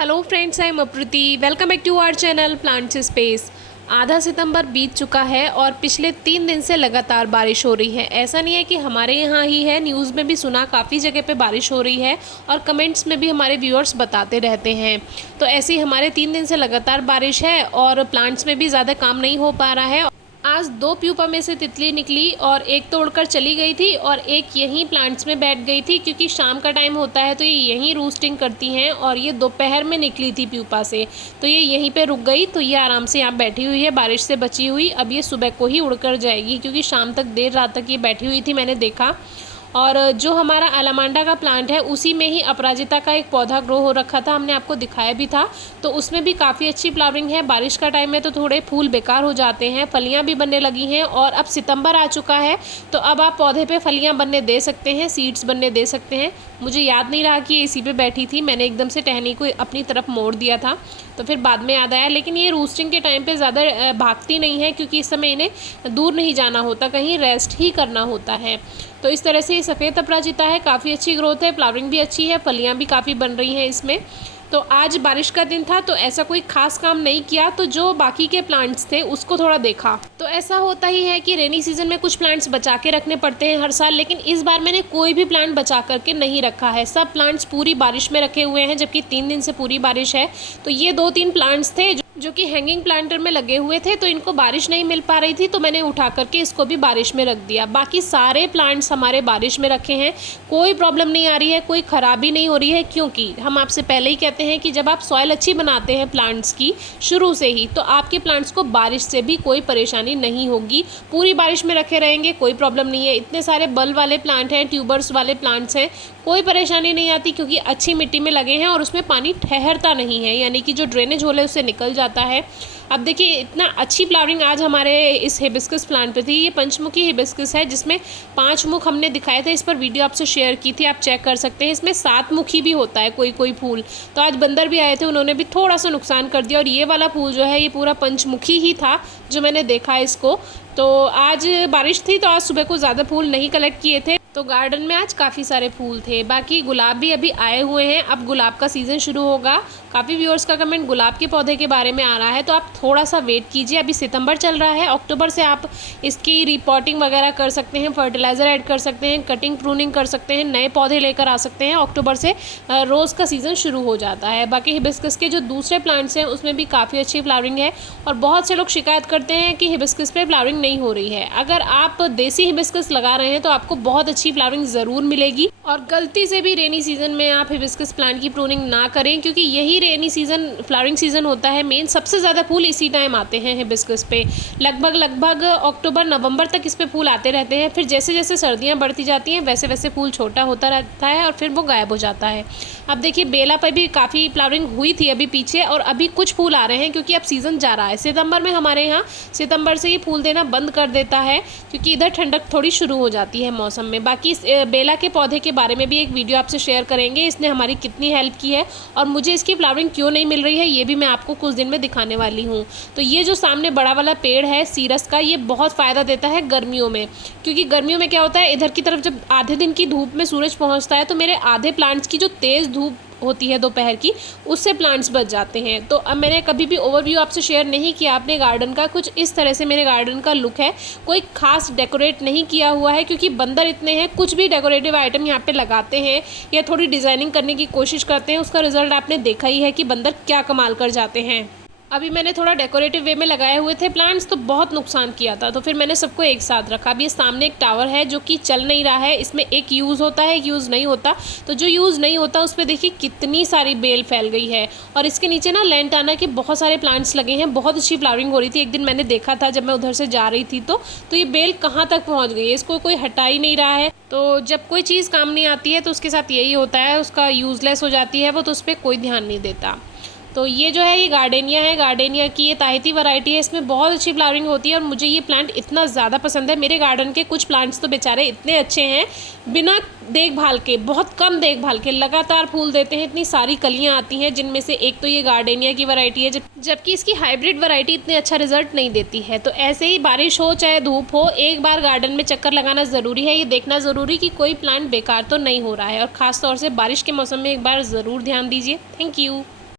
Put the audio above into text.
Hello friends, I am Apruti. Welcome back to our channel plants space. आधा सितंबर बीत चुका है और पिछले 3 दिन से लगातार बारिश हो रही है। ऐसा नहीं है कि हमारे यहाँ ही है, न्यूज़ में भी सुना काफ़ी जगह पे बारिश हो रही है और कमेंट्स में भी हमारे व्यूअर्स बताते रहते हैं। तो ऐसे ही हमारे 3 दिन से लगातार बारिश है और प्लांट्स में भी ज़्यादा काम नहीं हो पा रहा है। आज 2 प्यूपा में से तितली निकली और एक तो उड़कर चली गई थी और एक यहीं प्लांट्स में बैठ गई थी, क्योंकि शाम का टाइम होता है तो ये यहीं रूस्टिंग करती हैं। और ये दोपहर में निकली थी प्यूपा से, तो ये यहीं पे रुक गई। तो ये आराम से यहाँ बैठी हुई है बारिश से बची हुई। अब ये सुबह को ही उड़कर जाएगी, क्योंकि शाम तक देर रात तक ये बैठी हुई थी, मैंने देखा। और जो हमारा अलामांडा का प्लांट है उसी में ही अपराजिता का एक पौधा ग्रो हो रखा था, हमने आपको दिखाया भी था। तो उसमें भी काफ़ी अच्छी फ्लावरिंग है। बारिश का टाइम है तो थोड़े फूल बेकार हो जाते हैं, फलियां भी बनने लगी हैं। और अब सितंबर आ चुका है तो अब आप पौधे पे फलियां बनने दे सकते हैं, सीड्स बनने दे सकते हैं। मुझे याद नहीं रहा कि ये इसी पे बैठी थी, मैंने एकदम से टहनी को अपनी तरफ मोड़ दिया था, तो फिर बाद में याद आया। लेकिन ये रूस्टिंग के टाइम पे ज़्यादा भागती नहीं है, क्योंकि इस समय इन्हें दूर नहीं जाना होता, कहीं रेस्ट ही करना होता है। तो इस तरह से ये सफ़ेद अपराजिता है, काफ़ी अच्छी ग्रोथ है, फ्लावरिंग भी अच्छी है, फलियां भी काफ़ी बन रही हैं इसमें। तो आज बारिश का दिन था तो ऐसा कोई खास काम नहीं किया, तो जो बाकी के प्लांट्स थे उसको थोड़ा देखा। तो ऐसा होता ही है कि रेनी सीजन में कुछ प्लांट्स बचा के रखने पड़ते हैं हर साल, लेकिन इस बार मैंने कोई भी प्लांट बचा करके नहीं रखा है। सब प्लांट्स पूरी बारिश में रखे हुए हैं, जबकि 3 दिन से पूरी बारिश है। तो ये 2-3 प्लांट्स थे जो कि हैंगिंग प्लांटर में लगे हुए थे, तो इनको बारिश नहीं मिल पा रही थी, तो मैंने उठा करके इसको भी बारिश में रख दिया। बाकी सारे प्लांट्स हमारे बारिश में रखे हैं, कोई प्रॉब्लम नहीं आ रही है, कोई ख़राबी नहीं हो रही है। क्योंकि हम आपसे पहले ही कहते हैं कि जब आप सॉइल अच्छी बनाते हैं प्लांट्स की शुरू से ही, तो आपके प्लांट्स को बारिश से भी कोई परेशानी नहीं होगी। पूरी बारिश में रखे रहेंगे, कोई प्रॉब्लम नहीं है। इतने सारे बल्ब वाले प्लांट हैं, ट्यूबर्स वाले प्लांट्स हैं, कोई परेशानी नहीं आती, क्योंकि अच्छी मिट्टी में लगे हैं और उसमें पानी ठहरता नहीं है, यानी कि जो ड्रेनेज होल है उससे निकल जाता है। अब देखिए इतना अच्छी फ्लावरिंग आज हमारे इस हिबिस्कस प्लांट पे थी। ये पंचमुखी हिबिस्कस है, जिसमें 5 मुख हमने दिखाए थे, इस पर वीडियो आपसे शेयर की थी, आप चेक कर सकते हैं। इसमें 7 मुखी भी होता है कोई कोई फूल। तो आज बंदर भी आए थे, उन्होंने भी थोड़ा सा नुकसान कर दिया। और ये वाला फूल जो है ये पूरा पंचमुखी ही था जो मैंने देखा इसको। तो आज बारिश थी तो आज सुबह को ज़्यादा फूल नहीं कलेक्ट किए थे, तो गार्डन में आज काफ़ी सारे फूल थे। बाकी गुलाब भी अभी आए हुए हैं, अब गुलाब का सीज़न शुरू होगा। काफ़ी व्यूअर्स का कमेंट गुलाब के पौधे के बारे में आ रहा है, तो आप थोड़ा सा वेट कीजिए। अभी सितंबर चल रहा है, अक्टूबर से आप इसकी रिपोर्टिंग वगैरह कर सकते हैं, फर्टिलाइज़र ऐड कर सकते हैं, कटिंग प्रूनिंग कर सकते हैं, नए पौधे लेकर आ सकते हैं। अक्टूबर से रोज़ का सीज़न शुरू हो जाता है। बाकी हिबिस्कस के जो दूसरे प्लांट्स हैं उसमें भी काफ़ी अच्छी फ्लावरिंग है, और बहुत से लोग शिकायत करते हैं कि हिबिस्कस पे फ्लावरिंग नहीं हो रही है। अगर आप देसी हिबिस्कस लगा रहे हैं तो आपको बहुत अच्छी फ्लावरिंग ज़रूर मिलेगी। और गलती से भी रेनी सीजन में आप हिबिस्कस प्लांट की प्रूनिंग ना करें, क्योंकि यही रेनी सीजन फ्लावरिंग सीजन होता है मेन। सबसे ज़्यादा फूल इसी टाइम आते हैं हिबिस्कस पे, लगभग अक्टूबर नवंबर तक इस पे फूल आते रहते हैं। फिर जैसे जैसे सर्दियाँ बढ़ती जाती हैं वैसे वैसे फूल छोटा होता रहता है और फिर वो गायब हो जाता है। अब देखिए बेला पर भी काफ़ी फ्लावरिंग हुई थी अभी पीछे, और अभी कुछ फूल आ रहे हैं क्योंकि अब सीज़न जा रहा है। सितंबर में हमारे यहाँ सितंबर से ही फूल देना बंद कर देता है, क्योंकि इधर ठंडक थोड़ी शुरू हो जाती है मौसम में। बाकी बेला के पौधे के बारे में भी एक वीडियो आपसे शेयर करेंगे, इसने हमारी कितनी हेल्प की है और मुझे इसकी फ्लावरिंग क्यों नहीं मिल रही है, ये भी मैं आपको कुछ दिन में दिखाने वाली हूँ। तो ये जो सामने बड़ा वाला पेड़ है सीरस का, ये बहुत फ़ायदा देता है गर्मियों में, क्योंकि गर्मियों में क्या होता है, इधर की तरफ जब आधे दिन की धूप में सूरज पहुँचता है तो मेरे आधे प्लांट्स की जो तेज़ धूप होती है दोपहर की, उससे प्लांट्स बच जाते हैं। तो अब मैंने कभी भी ओवरव्यू आपसे शेयर नहीं किया अपने गार्डन का। कुछ इस तरह से मेरे गार्डन का लुक है, कोई खास डेकोरेट नहीं किया हुआ है, क्योंकि बंदर इतने हैं। कुछ भी डेकोरेटिव आइटम यहाँ पे लगाते हैं या थोड़ी डिज़ाइनिंग करने की कोशिश करते हैं, उसका रिजल्ट आपने देखा ही है कि बंदर क्या कमाल कर जाते हैं। अभी मैंने थोड़ा डेकोरेटिव वे में लगाए हुए थे प्लांट्स, तो बहुत नुकसान किया था, तो फिर मैंने सबको एक साथ रखा। अभी ये सामने एक टावर है जो कि चल नहीं रहा है, इसमें एक यूज़ होता है एक यूज़ नहीं होता। तो जो यूज़ नहीं होता उस पर देखिए कितनी सारी बेल फैल गई है, और इसके नीचे ना लैंटाना के बहुत सारे प्लांट्स लगे हैं, बहुत अच्छी फ्लावरिंग हो रही थी। एक दिन मैंने देखा था जब मैं उधर से जा रही थी, तो ये बेल कहाँ तक पहुँच गई है, इसको कोई हटा ही नहीं रहा है। तो जब कोई चीज़ काम नहीं आती है तो उसके साथ यही होता है, उसका यूज़लेस हो जाती है वो, तो उस पर कोई ध्यान नहीं देता। तो ये जो है ये गार्डेनिया है, गार्डेनिया की ये ताहिती वैरायटी है, इसमें बहुत अच्छी फ्लावरिंग होती है और मुझे ये प्लांट इतना ज़्यादा पसंद है। मेरे गार्डन के कुछ प्लांट्स तो बेचारे इतने अच्छे हैं, बिना देखभाल के, बहुत कम देखभाल के लगातार फूल देते हैं, इतनी सारी कलियाँ आती हैं, जिनमें से एक तो ये गार्डेनिया की वैरायटी है, जबकि इसकी हाइब्रिड वैरायटी इतने अच्छा रिजल्ट नहीं देती है। तो ऐसे ही बारिश हो चाहे धूप हो, एक बार गार्डन में चक्कर लगाना ज़रूरी है, ये देखना ज़रूरी कि कोई प्लांट बेकार तो नहीं हो रहा है, और ख़ास तौर से बारिश के मौसम में एक बार ज़रूर ध्यान दीजिए। Thank you.